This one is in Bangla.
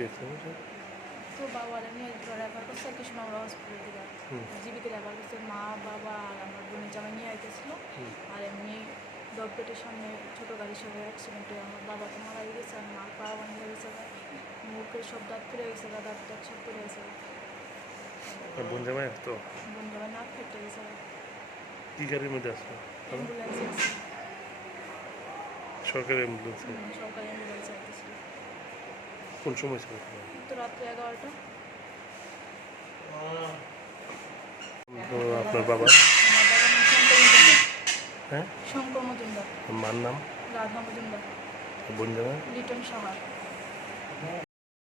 হয়েছে তো বাবার নিয়ে রেফার করছে আর কিছু আমরা হসপিটাল দিলাম জীবিত রেফার করছে মা বাবা আর আমার বোনের জামাই নিয়ে আইতেছিল আর এমনি ডগপেটের সামনে ছোটো গাড়ির সাথে অ্যাক্সিডেন্টে আমার বাবা তো মারা গেছে আর মা পা ভাঙে গেছে মুখের সব দাঁত পড়ে গেছে দাঁত টাত সব পড়ে গেছে বোন জামাই তো বোন জামাই নাক ফেটে গেছে কি গাড়ির মধ্যে আসলো অ্যাম্বুলেন্সে আছে সরকারি অ্যাম্বুলেন্সে সরকারি অ্যাম্বুলেন্সে আইতেছিল কোন সময় ছিল তো রাত্রে 11টা আপনার বাবা হ্যাঁ শঙ্কর মজুমদার মার নাম রাধা মজুমদার বোন জামাই লিটন সাহা